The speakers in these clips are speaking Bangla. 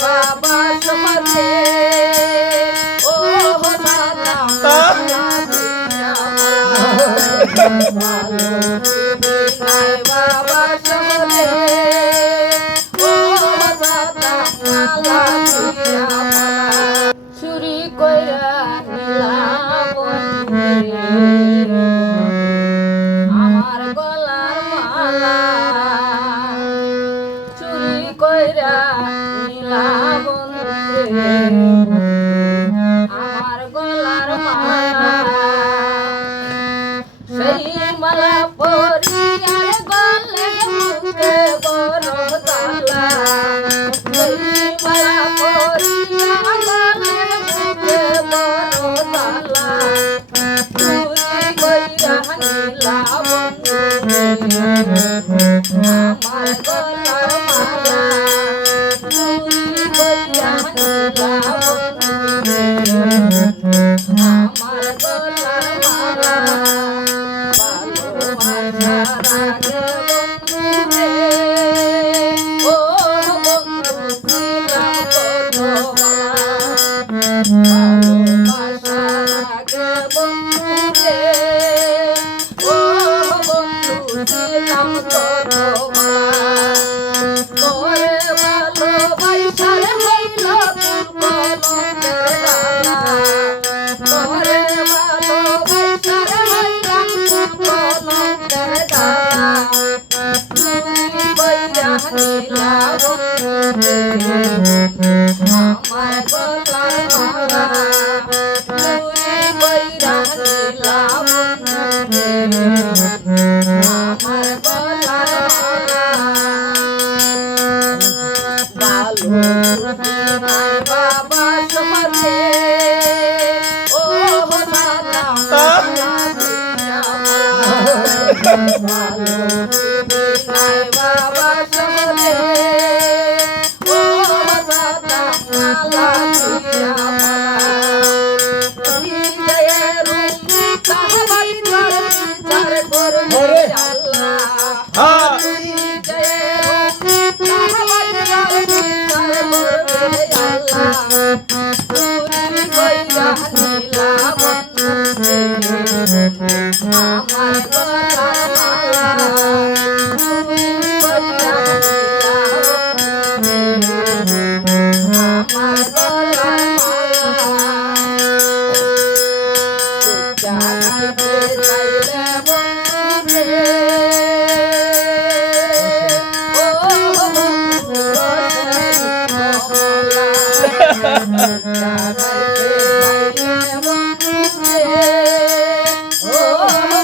বাবা সমাজে ও সাদা বাবা সমাজে ও সাদা চুরি কইরা নিলাম আমার গলার মালা চুরি কইরা নিলাম আমার গলার মালা সেই মালা পরিয়ার গলে মুখে বড় তালা সেই মালা পরিয়া গলে মুখে বড় তালা চুরি কইরা নিলাম আমার গলার মালা চুরি কইরা নিলাম আমার গলার মালা ভালোবাসার বন্ধুরে ও বন্ধু ছিলাম কত ভালোবাসার বন্ধুরে ও বন্ধু ছিলাম কত তোরে ভালোবাসার হইল কলঙ্কের ডালা তোরে ভালোবাসার হইল কলঙ্কের ডালা চুরি কইরা নিলাম আমার গলার মালা চুরি কইরা নিলাম আমার গলার মালা বাবা সমাজে ও সাদা বাবা সমাজে ও সাদা আমার গলার মালা চুরি কইরা নিলাম আমার গলার মালা জানাইতে চাইলে বন্ধুরে ও বন্ধু রসের কমলা জানাইতে চাইলে বন্ধুরে ও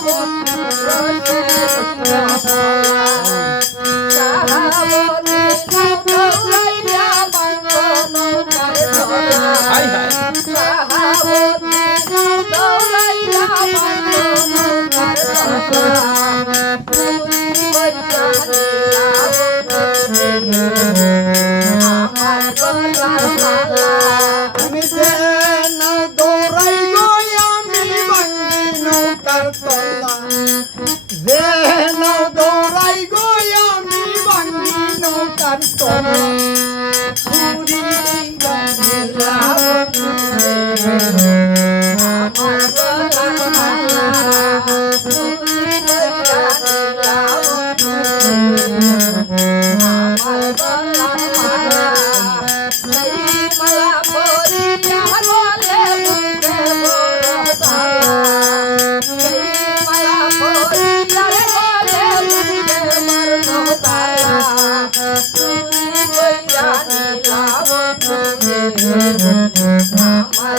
বন্ধু রসের কমলা সাহাবতে দৌড়াইয়া বাংল নৌকার তলা সাহাবতে দৌড়াইয়া বাংল নৌকার তলা চুরি কইরা নিলাম আমার গলার মালা আমি যেন দৌড়াই গই আমি ভাঙ্গি নৌকার তলা যেন দৌড়াই গই আমি ভাঙ্গি নৌকার তলা চুরি কইরা নিলাম আমার গলার মালা চুরি কইরা নিলাম আমার গলার মালা সেই মালা পরিয়া গলে মুখে বড় তালা সেই মালা পরিয়া গলে মুখে বড় তালা চুরি কইরা নিলাম আমার